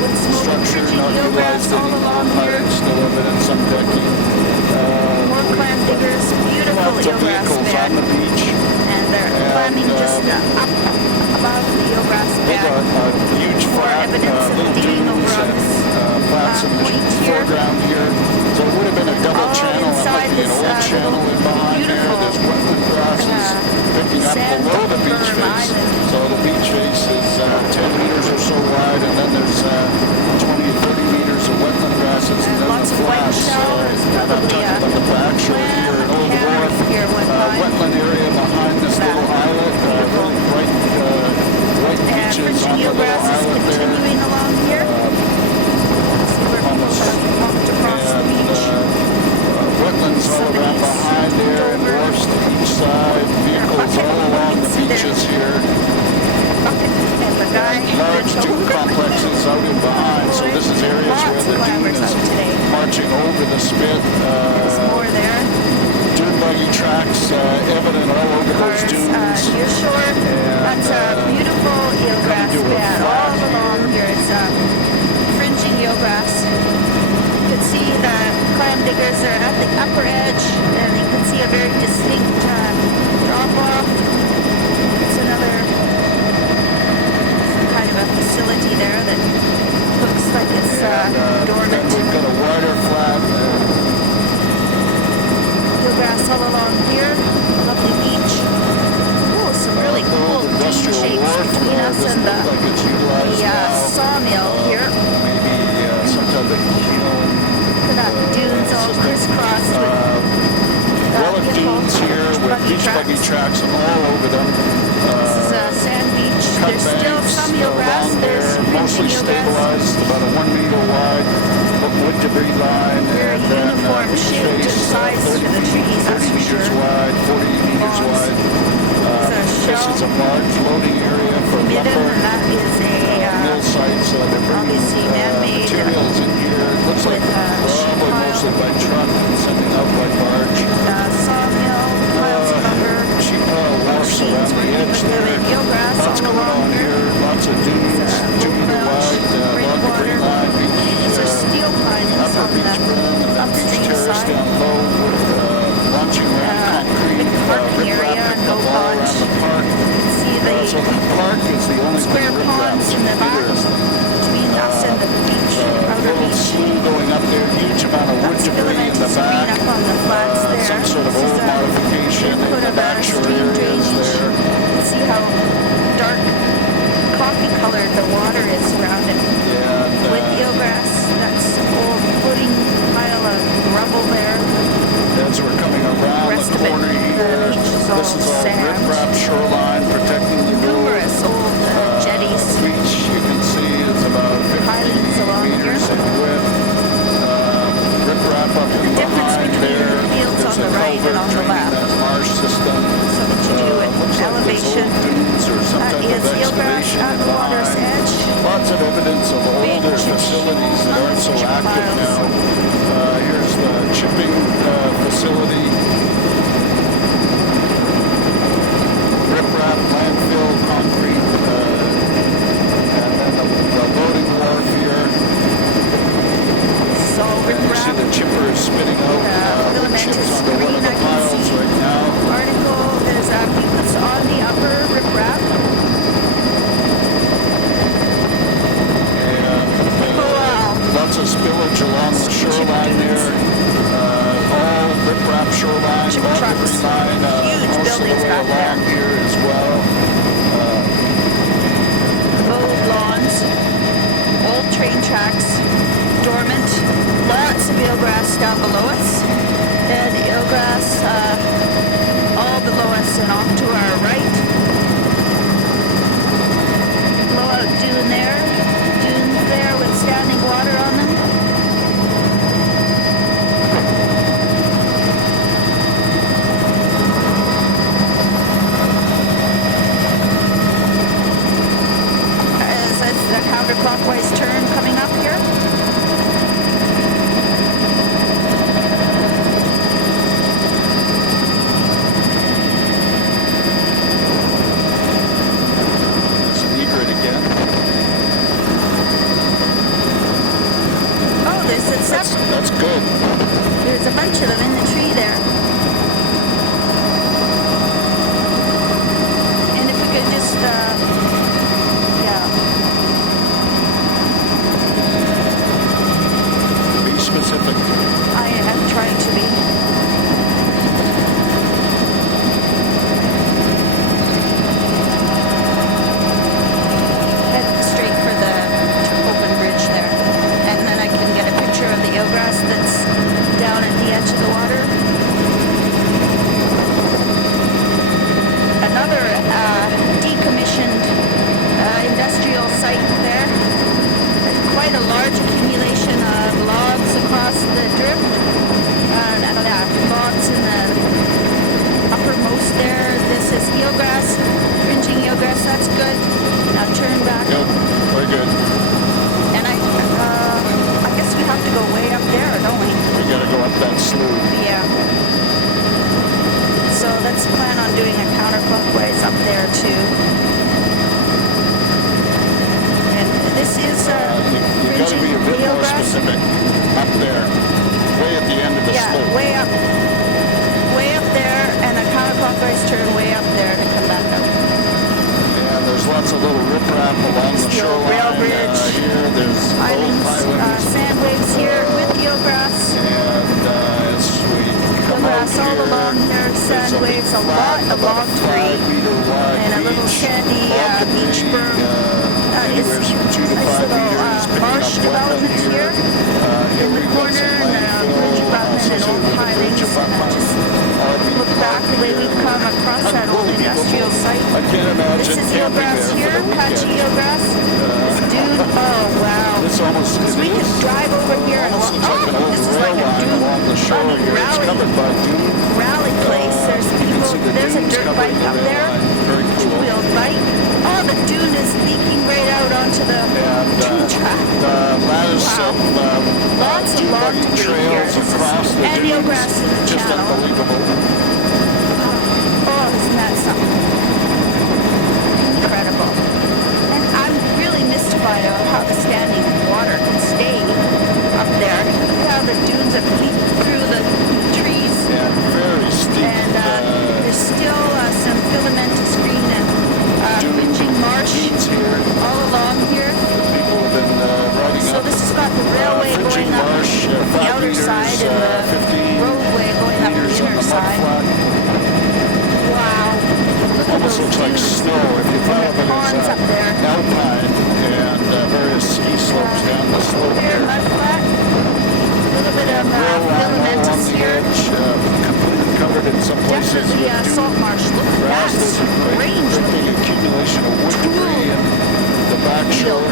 with smoke structure fringing not eelgrass utilized all along anymore. here. Still evident some decking. More clam diggers, beautiful Lots of eelgrass vehicles bed. on the beach. And they're climbing just up above the eelgrass Big, bed. huge More flat, evidence of little digging dunes over on and this flats in the point here. foreground here. So it would have been a double All channel. It might inside be an this, old channel in behind there. beautiful, There's wetland grasses picking up sand below the beach berm face. island. So the beach face is 10 meters or so wide, and then there's 20 or 30 meters of wetland grasses, and then lots the of white flats. showers, And I'm probably talking about the back shore here, an old wharf, here one time. wetland area behind this little islet, really bright beaches on the little eelgrass is islet there. continuing along here. See where people have walked across the beach. Wetlands all around behind there, and wharfs to each side, vehicles all along the beaches here. And the guy Large dune complexes out in behind, so this is areas where the dune is marching over the spit. More there. Dune buggy tracks evident all over those dunes. Near shore, that's a beautiful eelgrass bed all along here. It's fringing eelgrass. You can see the clam diggers are at the upper edge, and you can see a very distinct drop-off. It's another kind of a facility there that looks like it's dormant. We've got a wider flat. Eelgrass all along here. Lovely beach. Oh, some really cool dune shapes between us and the sawmill here. Maybe some type of kiln. Look at that, dunes all crisscrossed with relic dunes here with beach buggy tracks all over them. This is a sand beach. There's still some eelgrass. There's mostly stabilized, about a 1 meter wide wood debris line. Very uniform shape and size to the trees, that's 30 for meters sure. wide, 40 meters wide. This is a large loading area for lumber. And that is Mill sites. They're bringing obviously man-made materials in here. It looks like probably mostly by truck and sending out by barge. sawmill, piles of lumber. Cheap wharfs around the edge there. Eelgrass Lots all going along on here. here. Lots of dunes, 2 meter wide, log debris line, These are steel pines upper on beach berm, and the then beach upstream terrace side. down low with launching around concrete, Big parking riprap area picked and up no all ponds. around the park. See the So the park is the only square thing riprap ponds in the back between us and the beach, outer little beach. slough going up there, huge amount of wood debris in the back. Up on the flats there. Some sort of This old is a modification in input the of back shore stream areas drainage. there. See how dark coffee colored the water is around it. Yeah, With eelgrass, that's old floating pile of rubble there. as we're coming around Rest the of it, corner the here, beach is this is all sand. riprap shoreline protecting the road. Numerous old jetties. The beach you can see is about 50 Islands along meters here. in width. Riprap up in Difference behind between there. the fields There's on the a right and culvert on the draining left. that marsh system. Something to do with Looks like there's elevation. old dunes or some That type is of eelgrass excavation at the water's behind. edge. Lots of evidence of Big older facilities that aren't so chip active piles. now. Here's the chipping facility. Riprap, landfill, concrete, and then the loading wharf here. So And you see riprap. the chipper spitting out wood Filament chips is onto one green, of the I can piles see. right now. Article is mucus on the upper riprap. Lots of spillage along the shoreline there. All riprap shoreline, Chip log trucks. debris line, Huge most of the buildings way back there. along here as well. Mowed lawns. Old train tracks. Dormant. Lots of eelgrass down below us. And eelgrass all below us and off to our right. Blowout dune there. Dunes there with standing water on them. As the counterclockwise turn coming up here. That's good. There's a bunch of them in the tree there. And if we could just, yeah. Be specific. I am trying to be. Head straight for the open bridge there. And then I can get a picture of the eelgrass that's down at the edge of the water. Another decommissioned industrial site there. Quite a large accumulation of logs across the drift. Logs in the uppermost there. This is eelgrass, fringing eelgrass. That's good. Now turn back. Good. Very good. And I guess we have to go way up there, don't we? We got to go up that slough. Yeah. So let's plan on doing a counterclockwise up there too. And this is You got to be a bit more specific. Up there, way at the end of the slope. Way up there, and a counterclockwise turn way up there to come back up. Yeah, there's lots of little riprap along the shoreline. Rail bridge, here, there's islands, sand waves here with eelgrass. And as we come Eelgrass out all here, along here, sand waves, a lot of log debris, and a little sandy beach berm. Anywhere from 2 to 5 meters, marsh development here in the corner, and a bridge abutment and old pilings. And just look back the way we've come across that old industrial site. I can't imagine. This is eelgrass here, patchy eelgrass. This dune, oh wow. This almost So we can drive over here and walk. Oh, this is like a dune along the shore here. It's covered by dune. Rally place. There's people. There's a dirt bike up there. Very cool. Two-wheeled bike. Oh, the dune is leaking right out onto the dune track. Lattice of Lots of log debris here. trails across the And dunes. eelgrass in the Just channel. unbelievable. Oh, isn't that something? Incredible. And I'm really mystified about how the standing water can stay up there. Look how the dunes have leaked through the trees. Yeah, very steep. And there's still some filamentous green and fringing marsh here. all along here. People have been riding So up. this has got the railway going up marsh, the 5 outer meters, side and the 15 roadway going up the meters on inner the side. mudflat. Wow. Look at Almost those looks like dunes. snow if you thought of it Ponds as up there. alpine and various ski slopes down the slope There, here. mudflat. A little bit of Rail line all filamentous along the here. edge, completely covered in some places Definitely with dune salt marsh. Look at grass. that. There's a great Strange dripping looking. accumulation of wood debris in the back shore.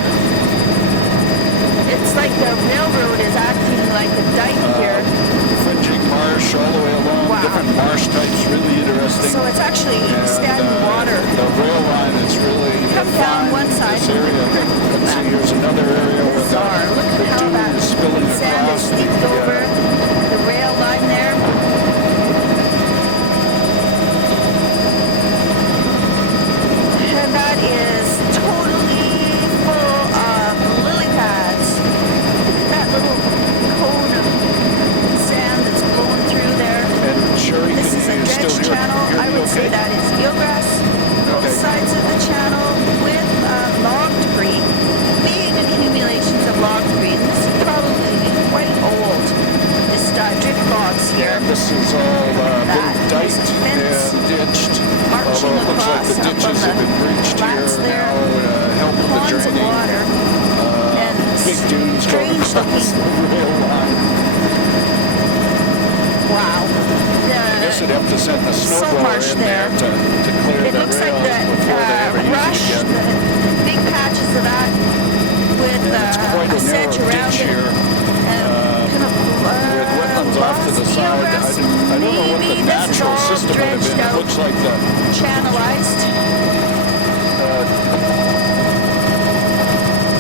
It's like the railroad is acting like a dike here. Fringing marsh all the way along, Wow. different marsh types, really interesting. So it's actually And, standing water. The rail line is really Come down defined one side. this area. Let's see, here's another area where Bizarre. Look the at how dune that is spilling sand across is the leaked over the rail line there. And that is totally full of lily pads. Look at that little cone of sand that's blowing through there. And Sherry, This can is a you still dredge hear, channel. hear I me would say okay? that is eelgrass. Both Okay. sides of the channel with log debris. Big accumulations of log debris. This is probably quite old. This drift logs here. Yeah, this is all been That diked is a fence and ditched. marching Although it looks like the across up ditches on have been breached flats here there. now, help with the Ponds of draining. water. And Big dunes going strange across the looking. rail line. Wow. I guess you'd have to send the Salt snowblower marsh in there there. to clear It the looks like rails the before they ever use rush, it again. the big patches of that with And it's quite a a sedge narrow around ditch it. here. With wetlands off to the side, I don't know what the natural system would have been. It looks like the channelized.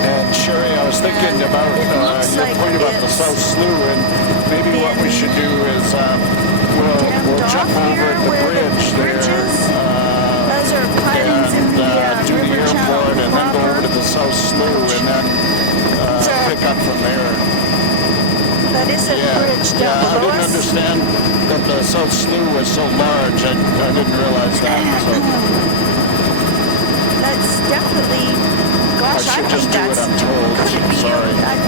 And Sherry, I was thinking And about it looks your like point about the it's South Slough, and maybe what we should do is we'll dammed jump off over here at the where the bridge there. bridge is. Those are pilings in And the do the river channel airport and then go over proper. to the South Slough and then So- pick up from there. But bridge down I below didn't us. understand that the South Slough was so large. I didn't realize that. So That's definitely, gosh, I should just think do what that's, I'm told. could it be, Sorry. I'm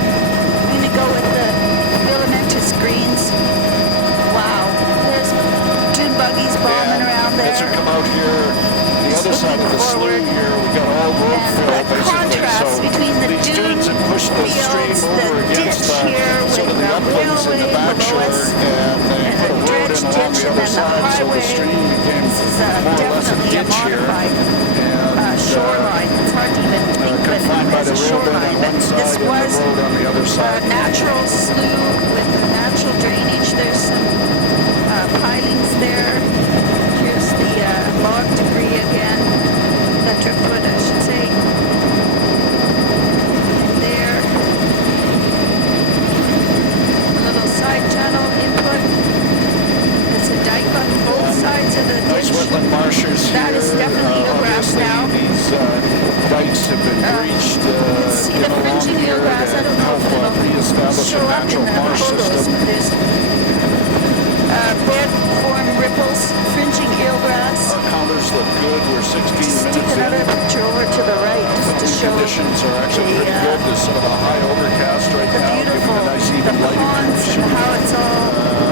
going to go with the filamentous greens. Wow, there's dune buggies bombing around there. As you come out here, the other side of the slough here, we've got all road And fill, the basically. contrast So between the these dune dunes have pushed the stream fields, over the against ditch here sort with of the the uplands in the railway back below shore, us, and they and put a a road dredge in along ditch, the and other then the side, so the highway. stream became This is more or less a definitely a ditch here. modified shoreline. It's hard to even think of it Confined by as the a railroad shoreline, on but one side this and the was road on the other a side. natural slough with the natural drainage. There's some pilings there. Here's the log debris again, the driftwood, I should say. There, a little side channel input. There's a dike on both sides of the Nice ditch. wetland marshes here. That is definitely eelgrass Obviously, now. these dikes have been breached See the along fringing here eelgrass. I to don't know help if it'll reestablish show a up in natural the marsh photos, system. but there's bed form ripples, fringing eelgrass. Our counters look good. We're 16 Just minutes take in. another picture over to the right just to show Conditions are actually the, pretty good. There's sort of a high overcast right the now, giving beautiful, a nice the even lighting ponds condition. and how it's all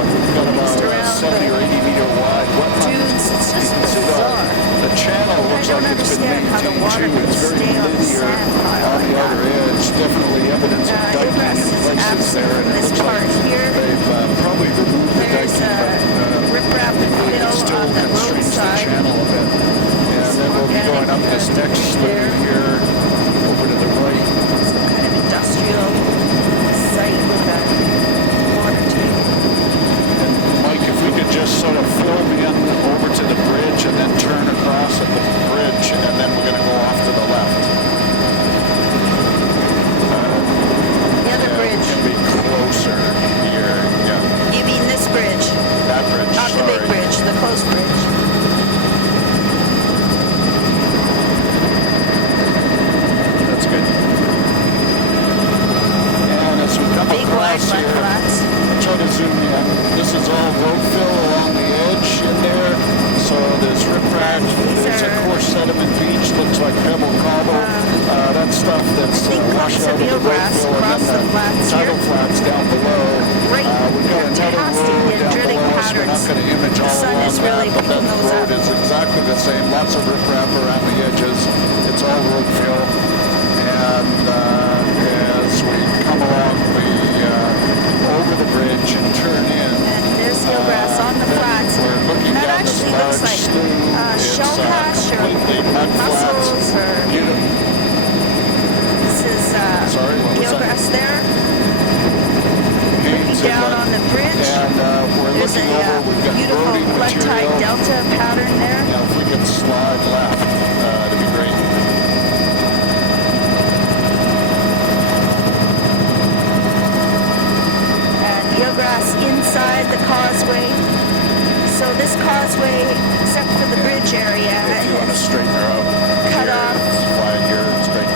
We've got mixed about around 70 or 80 meter wide wetland. dunes. It's You just can see bizarre. the channel I looks don't like it's been understand how the maintained water too. can It's very stay on the linear sand pile on like the that. outer edge. Definitely evidence of diking Eelgrass in is places absent there. from And it this looks like part here. they've probably removed the There's diking, but riprap and it fill still on the constrains the roadside. channel a bit. And then we'll be going up this next slough here over to the right. Some kind of industrial site with a water tank. Mike, if we could just sort of film in over to the bridge and then turn across at the bridge, and then we're going to go off to the left. The other bridge. Can be closer here. Yeah, You mean this bridge? that bridge. Not the big bridge, the close bridge. That's good. And as we come Big wide across mud here, flats. try to zoom in. This is all road fill along the edge in there. So there's riprap, there's a coarse sediment beach, looks like pebble cobble. That stuff that's washed out of the road eelgrass fill, and across the then flats the tidal here. flats down below. Great, We've got another fantastic road down drilling below us. We're not patterns. going to image The all sun along is really that, but that picking those road up. is exactly the same. Lots of riprap around the edges. It's all road fill. And as we come along over the bridge and turn in, And there's eelgrass on the then flats. we're looking And that down this actually looks large like slough. It's, shell hash or completely mud flats. mussels or Beautiful. this is Sorry, what was that? eelgrass there. Haynes Looking down Inlet. on the bridge. And we're There's looking over. We've got beautiful roading flood tide material. delta pattern there. Now, if we could slide left, that'd be great. And eelgrass inside the causeway. So this causeway, except for the bridge area, If you want to is straighten her out. cut here, off. It's flat here and straight.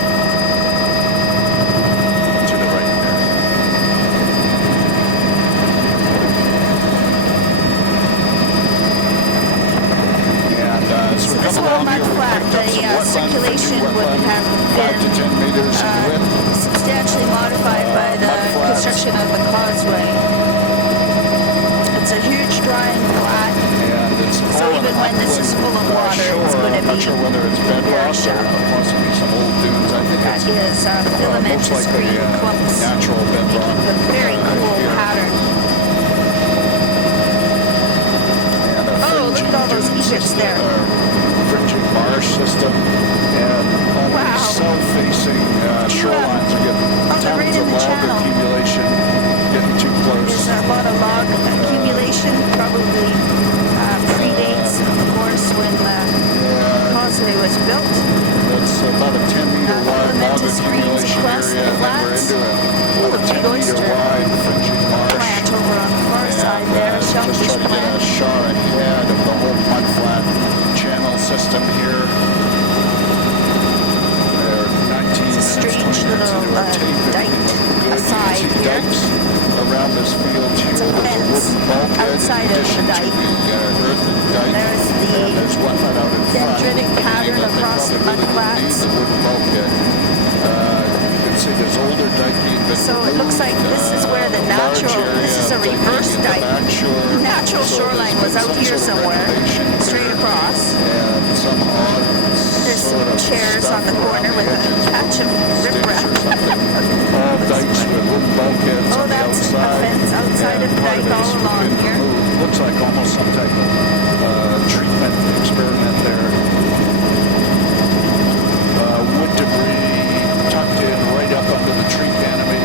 To the right there. And so So we this come whole along mud here, we flat, picked up some the wetland, circulation fringing would wetland, have 5 to been 10 meters in width. substantially modified by the mud flats. construction of the causeway. It's a huge drying flat. And it's So all even an when this is upland full of water, shore. it's going to I'm not be sure whether it's bedrock or shallow. possibly some old dunes. I think That it's is most filamentous likely green clumps, natural bedrock. making a very cool here. pattern. And a Oh, look at all those fringing dune egrets system, there. Fringing marsh system, and on Wow. these south-facing shorelines, you get they're tons right of in the log channel. accumulation getting too close. There's a lot of log accumulation, probably predates, of course, when the causeway was built. That's about a 10-meter wide log filamentous greens accumulation across area, the and then we're flats. into Ooh, a a big 10-meter oyster wide fringing marsh. plant over on the far side And, there, just shellfish try to get a plant. shot ahead of the whole mud flat channel system here. There are 19 It's a minutes, strange 20 minutes little into our tape, and dike good. You can aside see here. dikes around around this field here. It's a fence outside of the dike. Earthen dike. There's the and there's one right out in front. dendritic pattern Meaning that they across the probably mud really didn't need flats. the wooden bulkhead. You can see there's older dike being been So it looks like this is where the natural, this is a reverse dike. Natural shoreline was out here somewhere, straight across. And some odd There's some sort of chairs stuff on the around corner with a edges, patch of sticks riprap. or something. All dikes with wooden bulkheads Oh, on the that's a outside. fence outside of the And part dike it is all along been here. removed. Looks like almost some type of treatment experiment there. Wood debris tucked in right up under the tree canopy.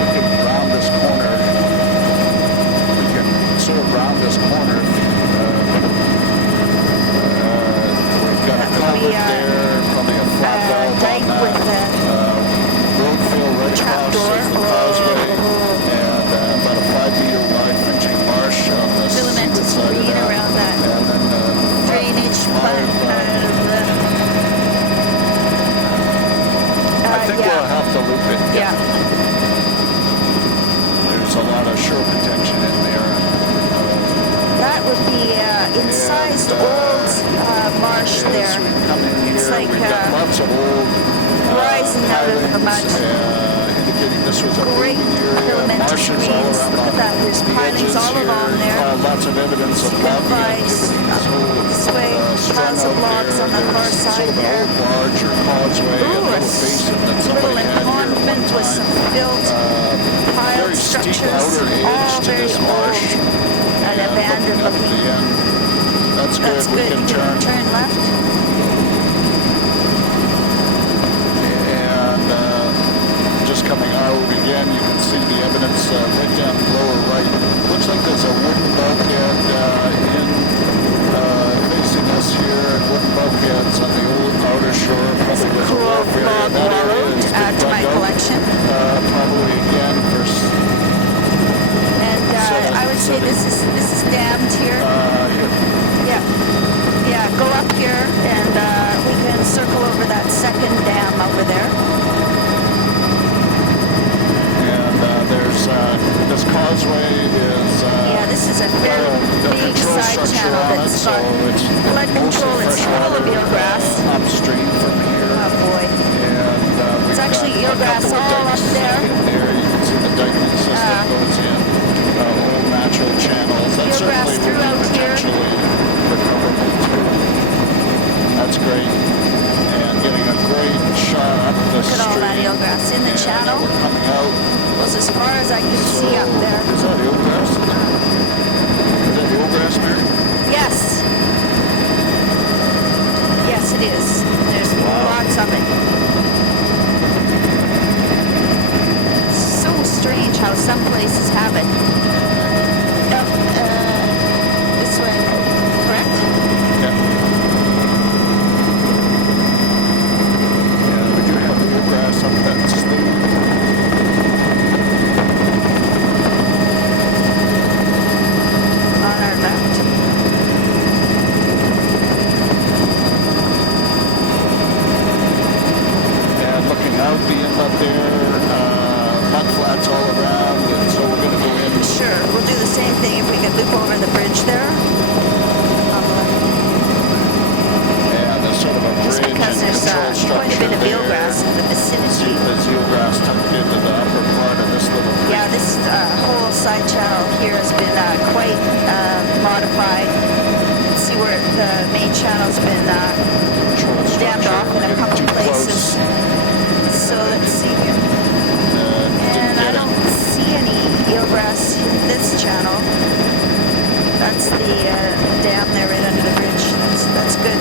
Looking around this corner. We can sort of round this corner. We've got a That would culvert be, there, probably a flat valve dike on that. with the Road fill right across trapdoor. is the causeway, and about a 5-meter wide fringing marsh on the Filamentous seaward side of green that. around that And then drainage plant. I think we'll have to loop it. Yeah. There's a lot of shore protection in there. That would be incised old marsh As there. we come in here, It's like we've got lots of old rising out of the mud. pilings, indicating this was a Great booming area. filamentous Marshes all greens. around Look at that. There's the pilings edges all here. along there. Lots of evidence of logging Advice, activity. this way, piles of logs on the far Sort side of an there. old barge or causeway, a Ooh, a little basin that little somebody had here at one encampment with time. some built piled Very steep structures, outer edge all to very this marsh. old and abandoned Up at looking. the end. That's good. That's We good. can You turn. can turn left. And just coming out again, you can see the evidence right down lower right. Looks like there's a wooden bulkhead facing us here, and wooden bulkheads on the old outer shore. There's Probably a was a cool wharf area. log That area wallow has to been add to dug my out. collection. Probably again for And I would say this is dammed here. here. Yeah. Yeah, go up here and we can circle over that second dam over there. And there's this causeway is Yeah, this is a fairly the big control side structure channel on it, that's so got it's flood mostly control. It's full freshwater, of eelgrass. upstream from here. Oh boy. And we've It's actually got a eelgrass couple of all up dikes there. in there. You can see the diking system goes in. Old natural channels. That Eelgrass certainly would be throughout here. potentially recoverable too. That's great. And getting a great shot up the Look at all that stream. eelgrass in the And channel. we're coming out. Goes as far as I can see up there. Is that eelgrass? Is that eelgrass, Mary? Yes. Yes, it is. There's lots of it. So strange how some places have it. Yep, this way, correct? Yeah. Yeah, we do have eelgrass up that slope. On our left. And looking out the inlet there, mud flats all around, and so we're going to go in. Sure, we'll do the same thing if we can loop over the bridge there. On the left. And there's sort of a Just bridge because and there's control quite a structure bit of there. eelgrass in the See vicinity. there's eelgrass tucked into the upper part of this little creek. Yeah, this whole side channel here has been quite modified. You can see where the main channel's been Control dammed structure. off in a Getting couple too places. close. So let's see here. Didn't And I get it. don't see any eelgrass in this channel. That's the dam there right under the bridge. That's good.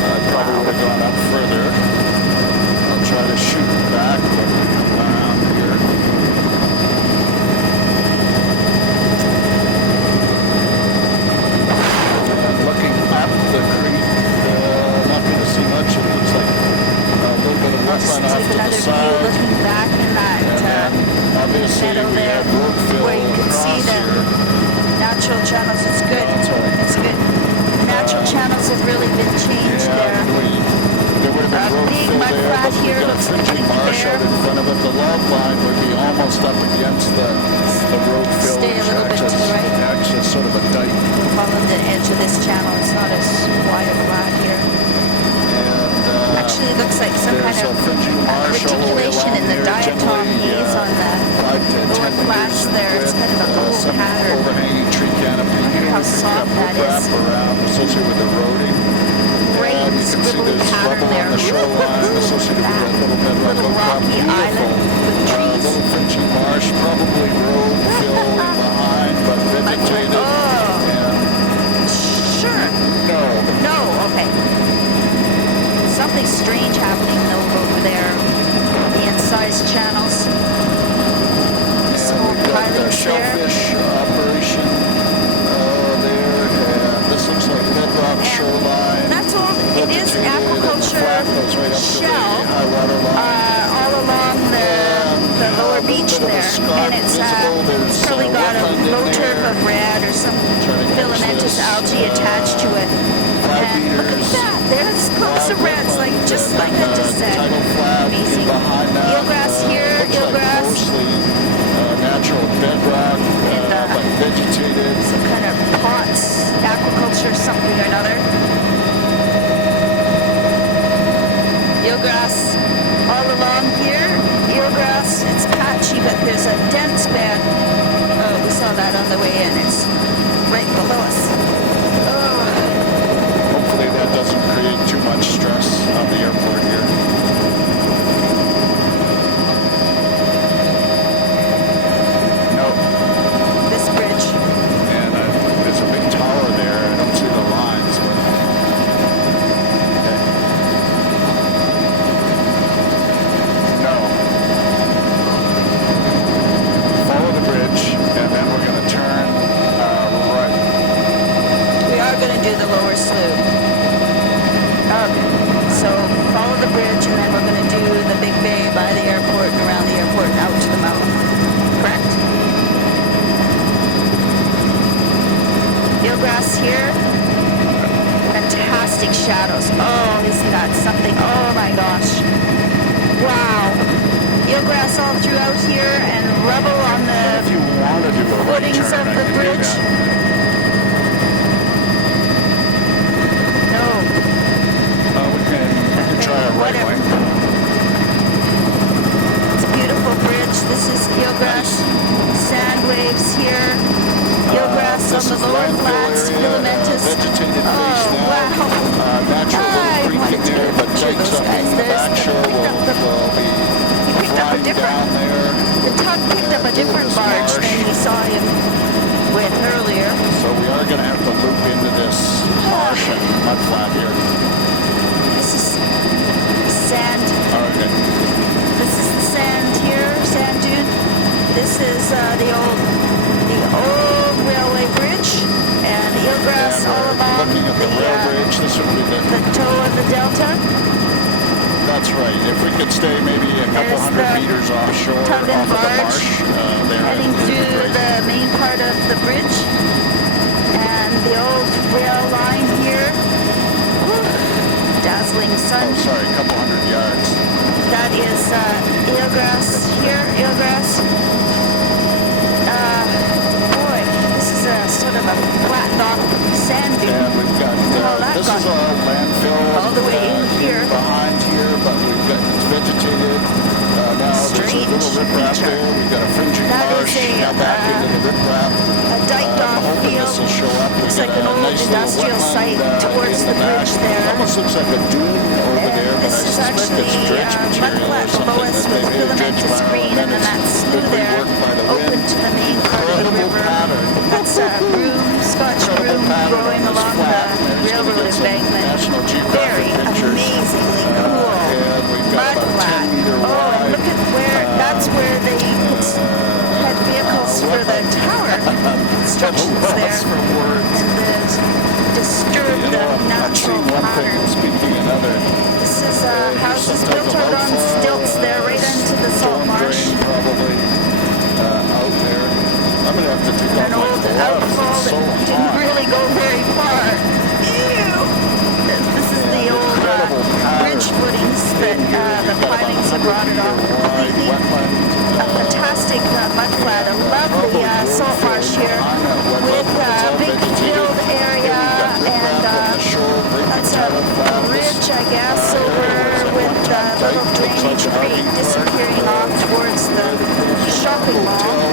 I probably would have gone up further. I'll try to shoot back when we come around here. And looking up the creek, not going to see much. It looks like a little bit of Let's wetland off take to the another view side. looking back in that And then obviously meadow we there have road fill where you can see across the here. natural channels. It's good. That's right. It's good. Natural channels have really been changed there. There would have been road big fill mud there, flat but we've here got a looks fringing like marsh there. out in front of it. The log line would be almost up against the road fill, Stay a which little bit to the right. acts as sort of a dike. Follow the edge of this channel. It's not as wide a flat here. And Actually, it looks like some kind there's of a fringing marsh all the way reticulation along in the here, diatom generally, haze on the 5 to 10 lower meters flats in there. It's width, kind of a little some pattern. overhanging tree canopy here. how We've soft got that riprap is. around associated with eroding. Great And you can see squiggly there's pattern rubble there. on the shoreline associated with that little bedrock little outcrop. rocky Beautiful. island with trees. Little fringing marsh, probably road fill behind, but vegetated. oh. And Sure. no, Okay. Something strange happening though over there. The incised channels. Some and more we've got the pilings there. shellfish operation there, and this looks like bedrock And shoreline. that's all. It is Vegetated, and the aquaculture flat goes right up to the shell high water line. all along the lower beach there, and it's probably got a low turf of red or some filamentous algae attached to it. And look at that! There's clumps of reds, just like I just said. Amazing. Eelgrass here, eelgrass. Mostly natural bedrock, but vegetated. Some kind of pots, aquaculture, something or another. Eelgrass all along here. Eelgrass, it's patchy, but there's a dense bed. Oh, we saw that on the way in. It's right below us. Oh, Hopefully that doesn't create too much stress on the airport here. No. this bridge. And there's a big tower there. I don't see the lines. But... Okay. No. Follow the bridge, and then we're going to turn right. We are going to do the lower slough. So follow the bridge, and then we're going to do the big bay by the airport and around the airport and out to the mouth. Correct? Eelgrass here. Fantastic shadows. Oh, isn't that something? Oh my gosh. Wow. Eelgrass all throughout here and rubble on If the you want to do a right footings turn, of I the can do bridge. that. No. We can try a right Whatever. way. It's a beautiful bridge. This is eelgrass sand waves here. Eelgrass on This the is lower landfill flats, area, filamentous. vegetated face now. Wow. Natural I little wanted creek to in there, get a but picture of dikes those up guys. in the There's back show picked up the- will be He picked up a flying different, down there. the tug picked up a different barge than we saw him with earlier. So we are going to have to loop into this marsh and mud flat here. This is sand. Okay. This is the sand here, sand dune. This is the old railway bridge, and eelgrass And all we're along looking at the rail bridge. This would be the toe of the delta. That's right. If we could stay maybe a couple There's hundred the meters offshore off tug and of the barge marsh, there heading it'd be through great. the main part of the bridge, and the old rail line here. Whew, dazzling sun. Oh, sorry, a couple hundred yards. That is eelgrass here, eelgrass. Boy, this is a sort of a flattened off sand dune. And we've got, Oh, that this got is all landfill. all the way in here. Behind here, but we've got, it's vegetated. Now there's a Strange little riprap feature. there. We've got a fringing That is marsh. a, Now back into the riprap. A diked off I'm hoping field. this will show up. Looks We like got an a old nice little industrial wetland, site towards in the bridge back. there. Almost looks like a dune over And there, but this I is suspect actually it's dredge mud material flat or something below us that with they may have dredged filamentous by green, and then that slough there worked by the open wind. to the main part of the Incredible river. pattern. That's broom, Scotch Incredible broom pattern growing on this along flat. the There's gonna railroad get some embankment. National Geographic Very pictures. amazingly cool. And we've got Mud about flat. 10 meter Oh, and wide. look at where, that's where they had vehicles for the tower constructions there. For words. And disturb You the know, I'm natural seeing one thing pattern. and speaking another. This is Here's houses some type built of out on outfall, stilts there, right into the salt storm marsh. drain probably out there. I'm going to have to take off An my old gloves. outfall It's so that didn't hot. really go very far. Ew! This is the old incredible pattern. bridge footings that the pilings have rotted off. wide completely wetland. a fantastic mudflat, a lovely salt marsh here with a big filled area, and that's a ridge, I guess, over with a little drainage creek disappearing off towards the shopping mall.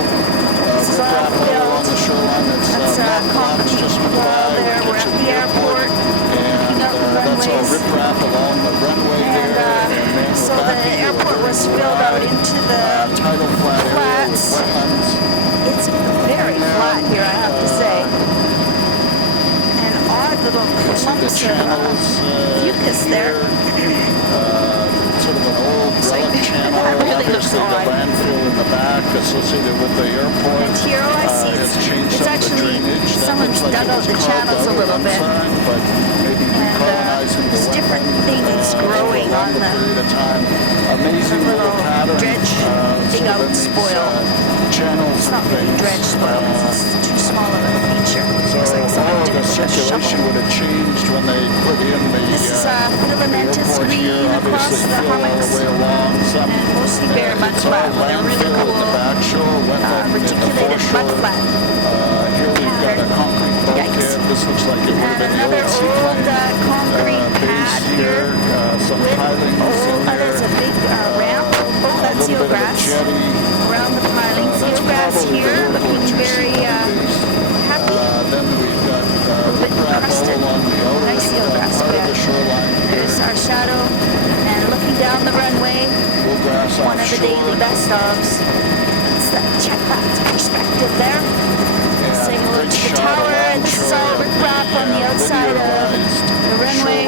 This is all filled. That's a concrete wall there. We're at the airport, looking out the runways. And so the airport was filled out into the flats. It's very flat here, I have to say. And odd little clumps of mucus there. Sort of an old relic channel, really obviously the landfill in the back associated with the airport. And here, I see it's actually, someone's dug out the channels a little bit. And there's different things growing on the amazing little pattern. Dredge dig out spoil. Channels. It's not really dredge spoil because it's too small of a feature. Looks like someone did it with a Circulation shovel. would have changed when they put in the This is filamentous green across the hummocks, and mostly bare mudflat with a really cool reticulated mudflat pattern. Yikes. This looks like it would have been And another old concrete pad here with, there's a big ramp. Oh, that's eelgrass around the pilings. Eelgrass here looking very happy. Then we've got A bit crusted. Nice eelgrass bed. There's our shadow, and looking down the runway, one of the daily best ofs. It's that check that perspective there. Saying hello to the tower, and this is all riprap on the outside of the runway.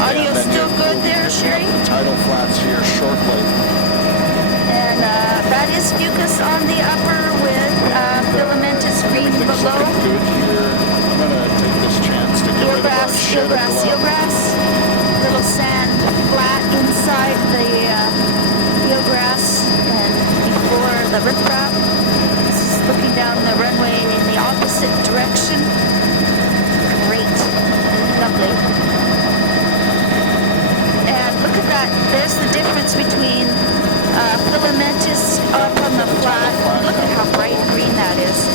Audio still good there, Sherry? Tidal flats here shortly. And that is fucus on the upper with filamentous green below. Good here. I'm gonna take this chance to get rid of our shed of glove. Eelgrass. Little sand flat inside the eelgrass and before the riprap. This is looking down the runway in the opposite direction. Great. Lovely. And look at that. There's the difference between filamentous up on the flat. Look at how bright green that is.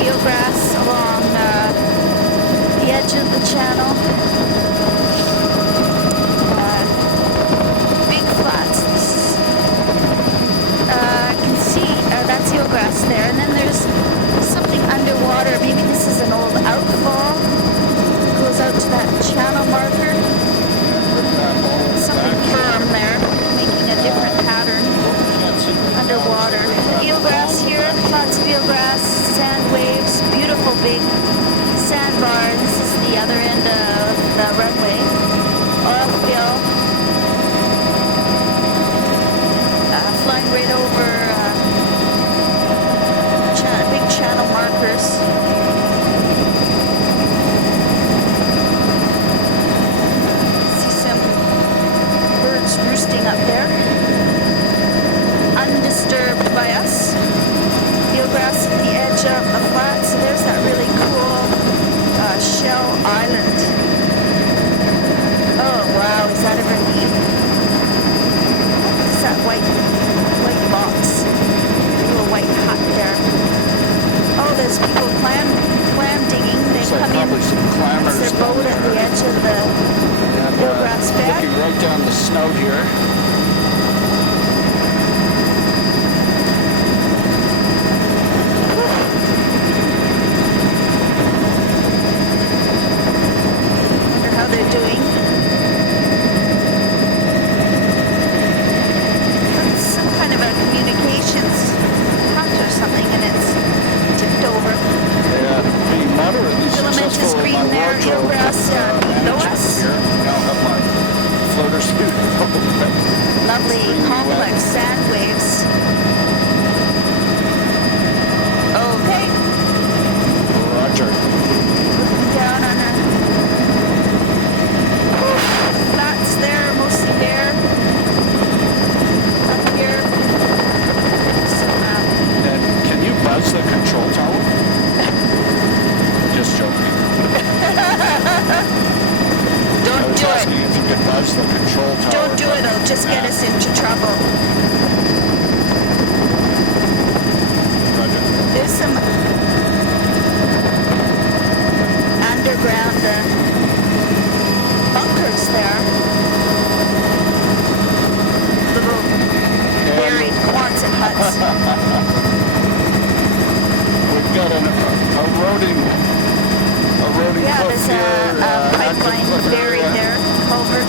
Eelgrass along the edge of the channel. Big flats. I can see that's eelgrass there. And then there's something underwater. Maybe this is an old outfall. Goes out to that channel marker. Something firm there, making a different pattern underwater. Eelgrass here, lots of eelgrass, sand waves, beautiful big sandbar. This is the other end of the runway. Oil fill. Flying right over big channel markers. Roosting up there, undisturbed by us. Eelgrass at the edge of the flat, so there's that really cool shell island. Oh wow, is that ever neat? It's that white box, little white hut there. Oh, there's people clam digging. They come in with their boat at the edge of the eelgrass bed. Looking right down the snout here. Wonder how they're doing. It's some kind of a communications hut or something, and it's tipped over. Yeah, being moderately Filamentous successful in green my there, wardrobe. eelgrass below us. Here. Now I have my floater suit. Lovely. get us into trouble. Roger. There's some underground bunkers there. Little buried Quonset huts. We've got a roading Yeah, cliff there's here. a pipeline buried there, culvert.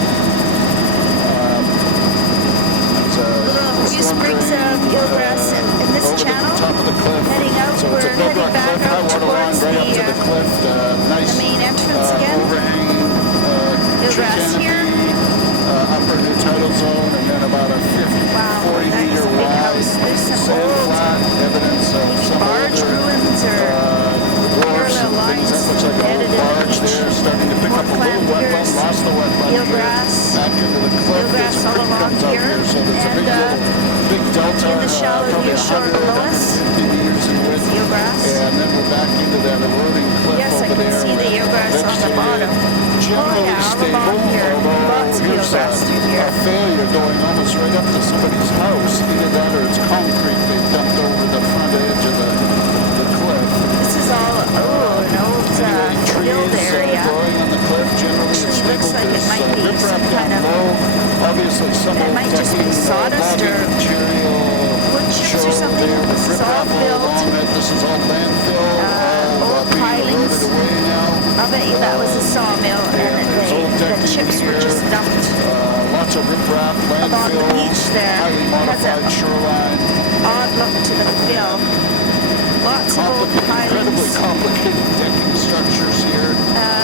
Little few sprigs of eelgrass in this over channel. the top of the cliff. Heading out, So it's a we're heading bedrock back cliff, high out water line, towards right up to the cliff. Nice the main entrance again. overhanging tree Eelgrass canopy, here. upper new tidal zone, and then about a 50, Wow, 40 that is meter a big wide house. There's some sand old flat evidence of some barge older ruins or wharfs parallel and things. That looks like an lines old barge headed in there, starting to pick more up a little clam wetland, diggers, lost the wetland eelgrass, here, back into the cliff. eelgrass There's a all creek along comes out here, so there's a and, big delta, in the shallow probably near shore 100, below us, 150 meters in width. eelgrass. And then we're back into that eroding cliff Yes, I over can there. see the eelgrass on the bottom. Generally yeah, all stable, along here. although Lots of here's eelgrass through here. a failure going almost right up to somebody's house. Either that or it's concrete they dumped over the front edge of the cliff. This is all, an old Anyway, field trees area. growing on the cliff. Generally it's Actually, stable. looks like it There's might be riprap some down kind of- low. Obviously some It old might just be decking, sawdust logging or material. wood chips or show something. there with This is all riprap filled. along it. This is all landfill. Old Being pilings. eroded away now. I'll bet you that was a sawmill and there's old the decking chips were here. just dumped Lots of riprap, landfill, along the beach there. highly Has modified a shoreline. odd look to the fill. Lots of old Incredibly pilings. complicated decking structures here.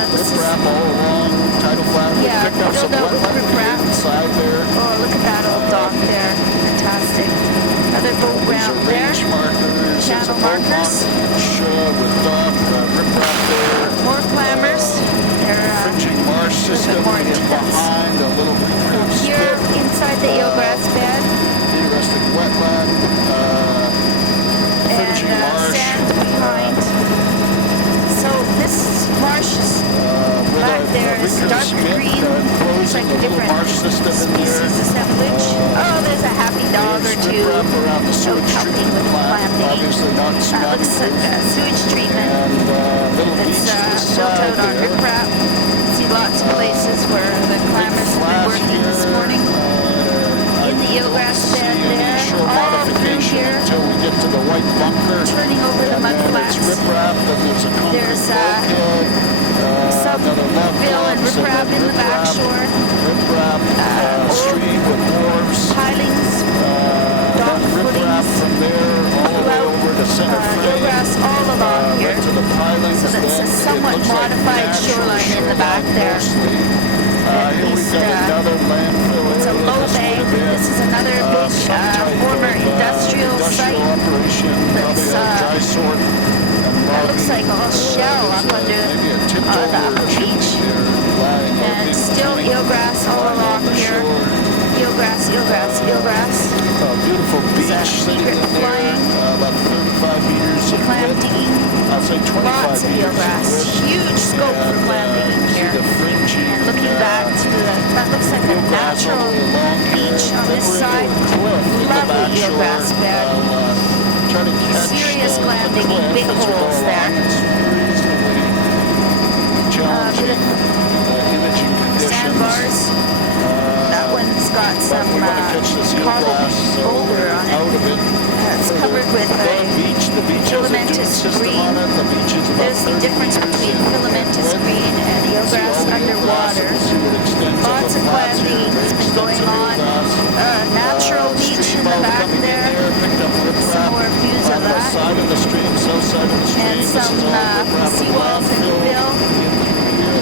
This is, Riprap all along, tidal flat. We Yeah, picked up some filled out with wetland riprap. inside there. oh, look at that old dock there. Fantastic. Another boat These are round there. range markers. It's a Channel boat markers. launch with dock, riprap there. More clammers. They're Fringing marsh system more in intense. behind, a little recurve here spit. inside the eelgrass bed. Interesting wetland, And fringing marsh. sand behind. So this marsh is With back a there is recurve dark spit, green. enclosing It's like the a little different marsh system in there. species assemblage. Oh, there's a happy dog or There's two riprap around the out sewage helping treatment with the plant. plant digging. Obviously not That tsunami looks like proof. a sewage treatment And little beach that's to the built side out on there. riprap. See lots of places where the climbers have been working this morning. In the eelgrass bed there, all through here, until we get to the white bunker. turning over the And mud then flats. it's riprap, then there's a concrete There's, bulkhead, some another love fill and box, riprap then in the back riprap, shore. Riprap, old stream with wharves. Pilings, dock Riprap footings, from there all the way throughout, over to center frame. eelgrass all along here. Right to the pilings. So that's a then. It somewhat looks like modified natural shoreline in the back shoreline there. mostly. At Here we've least, got another landfill it's a area. low This would bank. have been, This is another big some type former of, industrial site. operation, probably that's, a dry sort. That looks like all shell up under maybe a tipped the over upper chimney beach. there, lying or And maybe still tiny eelgrass all lying on along the here. shore. Eelgrass, eelgrass, eelgrass. Beautiful There's a beach sitting egret in there, flying. about 35 meters in Clam width. digging. I'll say 25 Lots of meters in eelgrass. width. Huge scope for And, clam digging see here. the fringing, And looking back to that looks like a eelgrass all natural the way along here. beach on Then this we're into side. a cliff in the Lovely back shore. eelgrass bed. I'll, try to catch Serious the clam digging, cliff big as we go holes there. along. It's reasonably challenging imaging conditions. Sandbars. That one's got some We want to catch this eelgrass boulder on out it. of it. It's covered with The beach, the beach has a dune filamentous system green. on it. The beach is about There's the 30 difference meters between in filamentous width. green and See eelgrass all the eelgrass, underwater. and see what extends on Lots the of clam flats here. digging has been going Extensive on. eelgrass. Natural beach in Stream the boat back coming in there. picked up riprap Some more views on of the that. side of the stream, south side of the stream. And This some is all riprap seawalls and landfill. fill.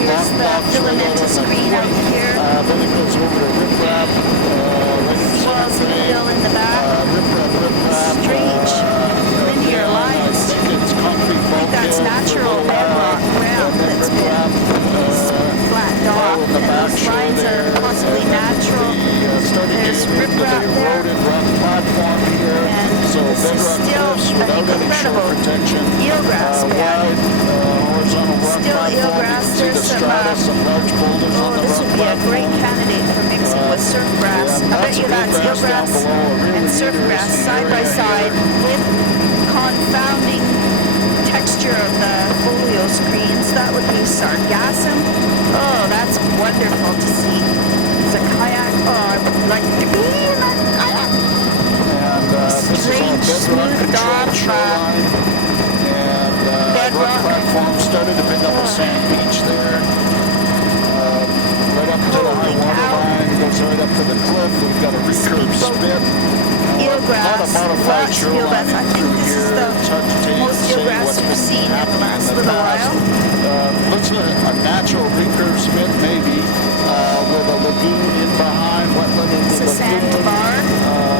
Here's the filamentous green out here. Then it goes over to riprap. Right in the Seawalls and center fill in the back. riprap. Strange linear lines. I think it's concrete I think that's bulkhead natural for the bedrock ground and then that's been riprap, flat dock, in the and back those shore lines are there. possibly And then natural. There's riprap there. eroded rock platform here. And So this is bedrock still cliffs an without any incredible shore protection. eelgrass bed. Wide horizontal rock Still platform. You eelgrass. can see There's the some, strata, some large boulders on Oh, the this rock would be a great platform. candidate for mixing with with surf grass. Yeah, I bet you that's eelgrass and surf grass side by side with confounding texture of the folio screens. That would be sargassum. Oh, that's wonderful to see. It's a kayak. Oh, I would like to be in that kayak. And Strange, this is all smoothed bedrock off, shoreline. And bedrock. rock platform started to pick up a sand beach there. Right up to the high water line, goes right up to the cliff. We've got a recurve spit. Eelgrass, A lot of modified lots of shoreline eelgrass. I think through this is here. the It's hard to say most eelgrass what's we've been seen in the happening last the little past. while. Looks like a natural recurve spit, maybe, with a lagoon in behind, wetland in It's the a sandbar.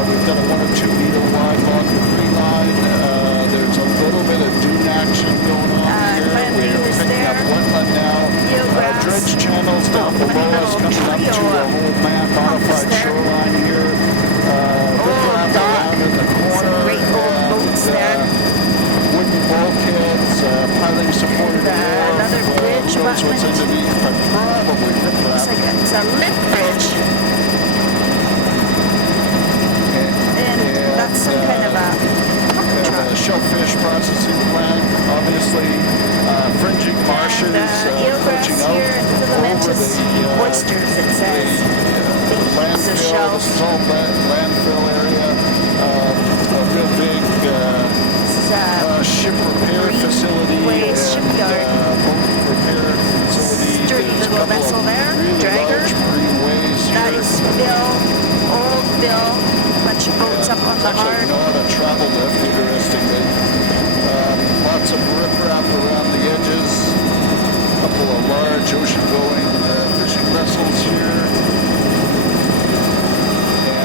We've got a 1 or 2 meter wide log debris line. There's a little bit of dune action going on here. Clam We're neighbors picking there. up wetland now. Eelgrass. Dredge channels down Funny below us little coming up trio to a of whole man modified there. shoreline here. Riprap dock. around in the corner. Some great old boats there. Wooden bulkheads, piling supported And, another bridge what's abutment. underneath, but probably riprap. Looks like it's a lift bridge. And that's some kind of a pump truck. Shellfish processing plant, obviously, fringing marshes, And eelgrass poaching out here, filamentous over oysters, it says. the Heaps of landfill. shells. This is all landfill area. A real big This is ship repair facility Greenways and shipyard. boat repair facility. Sturdy There's a little couple vessel of there, really dragger. large marine ways that here. is Bill, old Bill. Bunch of boats up on the Actually, hard. not a travel lift, interestingly. Lots of riprap around the edges. A couple of large ocean-going fishing vessels here.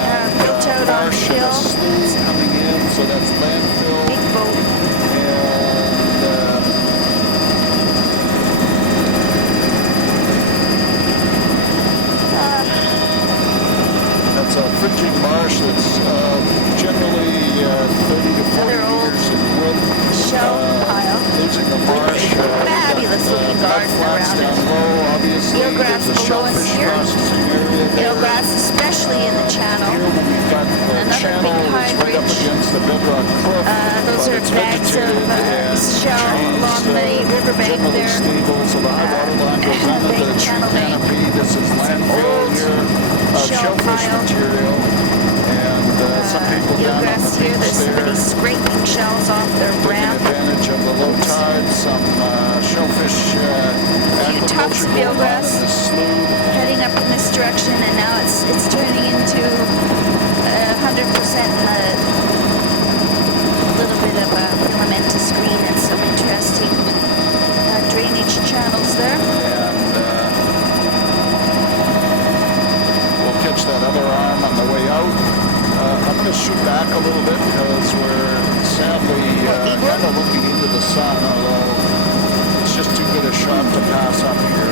And built out on marsh the and a hill. slough coming in, so that's landfill. Big boat. And that's a fringing marsh that's generally 30 to 40 Another old meters in width. shell pile. Losing the marsh. Fabulous looking garden flats around down it. low, obviously. Eelgrass There's a below us shellfish here. processing area there. Eelgrass, especially in the channel. Here we've got the Another channel big high that's right up ridge. against the bedrock cliff. Those but are it's bags of vegetated and shell trees, along the riverbank generally there. stable, so the high water line goes under big the tree channel bank. canopy. This is landfill old here, shell shellfish pile. material. And some people down on the Eelgrass here. beach There's somebody there. scraping shells off their Taking ramp. advantage of the low tide, some shellfish tufts agriculture of going on eelgrass. in the slough. Heading up in this direction, and now it's turning into 100% a little bit of a filamentous green and some interesting drainage channels there. And we'll catch that other arm on the way out. I'm going to shoot back a little bit because we're sadly kind of looking into the sun, although it's just too good a shot to pass up here.